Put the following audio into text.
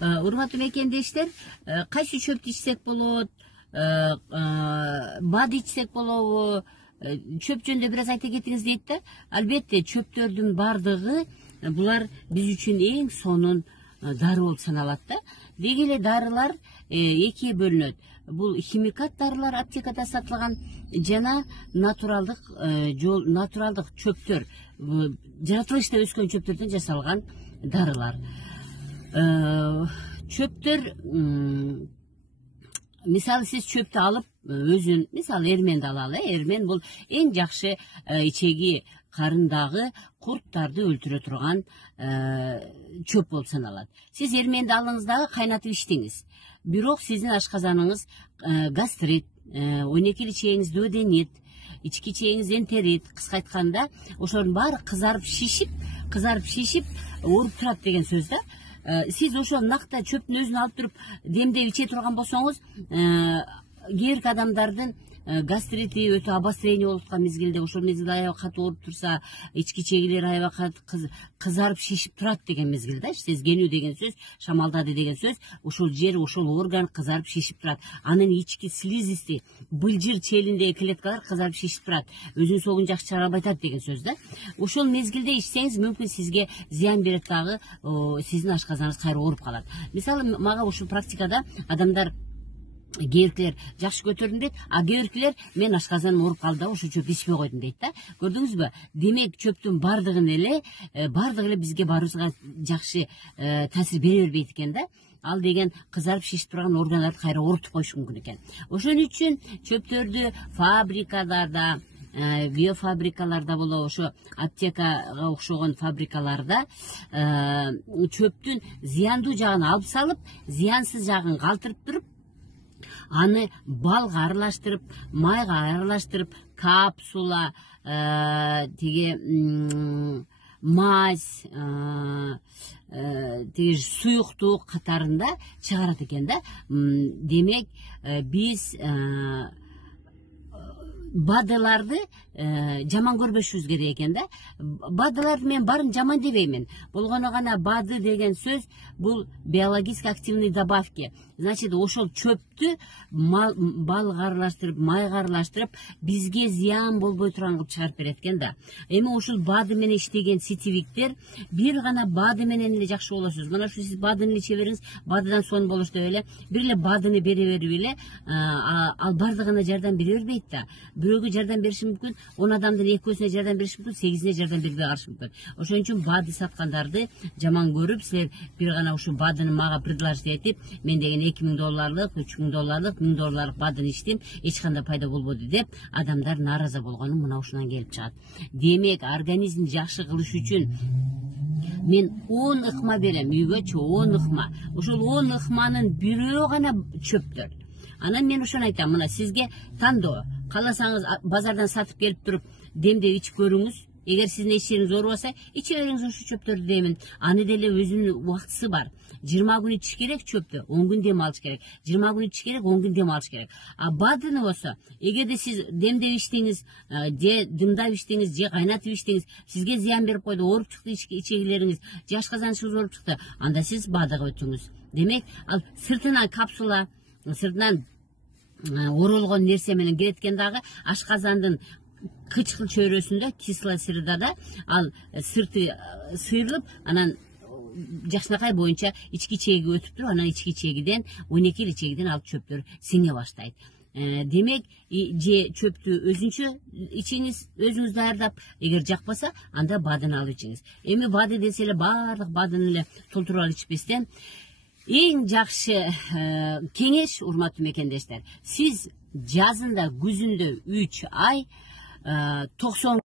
Урматтуу мекендештер, кайсы чөптү ичсек болот, бад ичсек болобу, чөп жөнүндө бир аз айта кетиңиз дейт да. Албетте, чөптөрдүн бардыгы булар биз үчүн эң сонун дары болуп саналат да. Деги эле дарылар экиге бөлүнөт. Бул химикат дарылар аптекада сатылган жана натуралдык чөптөр, жаратылышта өскөн чөптөрдөн жасалган дарылар. Чөптөр, мисалы сиз чөптү алып өзүн, мисалы эрменди алалы. Эрмен бул эң жакшы ичеги карындагы курттарды өлтүрө турган чөп болуп саналат. Сиз эрменди алыңыз дагы кайнатып ичтиңиз. Бирок сиздин ашказаныңыз гастрит, ойнекил ичегиңиз дөдөнет, ички ичегиңиз энтерит, кыска айтканда ошолордун баары кызарып шишип ооруп турат деген сөз да. Сиз ошол накта чөптүн өзүн алып туруп демдеп иче турган болсоңуз, кээ бир адамдардын гастрити өтө обострение болуп аткан мезгилде, ошол мезгилде аябай катуу ооруп турса, ички ичегилер аябай кызарып шишип турат деген мезгил да. Сезгенүү деген сөз, шамалдады деген сөз. Ошол жер, ошол орган кызарып шишип турат. Анын ички слизистый, былжыр челиндеги клеткалар кызарып шишип турат. Өзүнүн согун жакшы чыгара албай атат деген сөз да. Ошол мезгилде ичсеңиз, мүмкүн сизге зыян берет дагы, сиздин ашказаныңыз кайра ооруп калат. Мисалы, мага ушул практикада адамдар кээ биркилер жакшы көтөрдүм дейт, а кээ биркилер мен ашказаным ооруп калды да, ошол чөптү ичпей койдум дейт да. Көрдүңүзбү? Демек, чөптүн бардыгы эле бизге баарыбызга жакшы таасир бере бербейт экен да. Ал деген кызарып шишип турган органдарды кайра оорутуп коюшу мүмкүн экен. Ошон үчүн чөптөрдү фабрикаларда, биофабрикаларда болобу, ошо аптекага окшогон фабрикаларда чөптүн зыяндуу жагын алып салып, зыянсыз жагын калтырып туруп, аны балга аралаштырып, майга аралаштырып, капсула, мазь, суюктуу катарында чыгарат экен да. Демек, биз бадыларды жаман көрбөшүбүз керек экен да. Бадыларды мен баарын жаман дебеймин. Болгону гана бады деген сөз бул биологически активный добавки. Значит, ошол чөптү балга аралаштырып, майга аралаштырып, бизге зыян болбой турган кылып чыгарып берет экен да. Эми ушул бады менен иштеген сетевиктер бир гана бады менен эле жакшы болосуз. Мына ушу сиз бадыны иче бериңиз, бадыдан сонун болуш деп эле бир эле бадыны бере берип эле ал бардыгына жардам бере бербейт да. Бирөөгө жардам бериши мүмкүн, 10 адамдын экөөсүнө жардам бериши мүмкүн, 8-ине жардам бербей калышы мүмкүн. Ошон үчүн бады саткандарды жаман көрүп, силер бир гана ушул бадыны мага предложить этип, мен деген $2000, $3000, $1000 бадыны иштим, эч кандай пайда болбоду деп, адамдар наараза болгону мына ушунан келип чыгат. Демек, организмди жакшы кылыш үчүн мен 10 ыкма берем, үйгөчү 10 ыкма. Ошол 10 ыкманын бирөө гана чөптөр. Анан мен ошону айтам, мына сизге тандоо. Кааласаңыз базардан сатып келип туруп демдеп ичип көрүңүз. Эгер сиздин ичишиңиз оорубаса, иче бериңиз ушу чөптөрдү деймин. Аны деле өзүнүн убактысы бар. 20 күн ичиш керек чөптү, 10 күн дем алыш керек. 20 күн ичиш керек, 10 күн дем алыш керек. А бадыны болсо, эгерде сиз демдеп ичтиңиз, же дымдап ичтиңиз, же кайнатып ичтиңиз, сизге зыян берип койду, ооруп чыкты ичегилериңиз, же ашказанышыңыз ооруп чыкты, анда сиз бадыга өтүңүз. Демек, ал сыртынан капсула, сыртынан оролгон нерсе менен келет экен дагы, ашказандын кычкыл чөйрөсүндө, кислая средада ал сырты сыйрылып, анан жакшынакай боюнча ички ичеги өтүп туруп, анан ички ичегиден, 12 ичегиден ал чөптөр сиңе баштайт. Демек, же чөптү өзүнчө ичиңиз, өзүңүз даярдап, эгер жакпаса, анда бадыны алып ичиңиз. Эми бады десе эле баардык бадыны эле толтуруп алып ичпестен, эң жакшы кеңеш, урматтуу мекендештер, сиз жазында, күзүндө 3 ай 90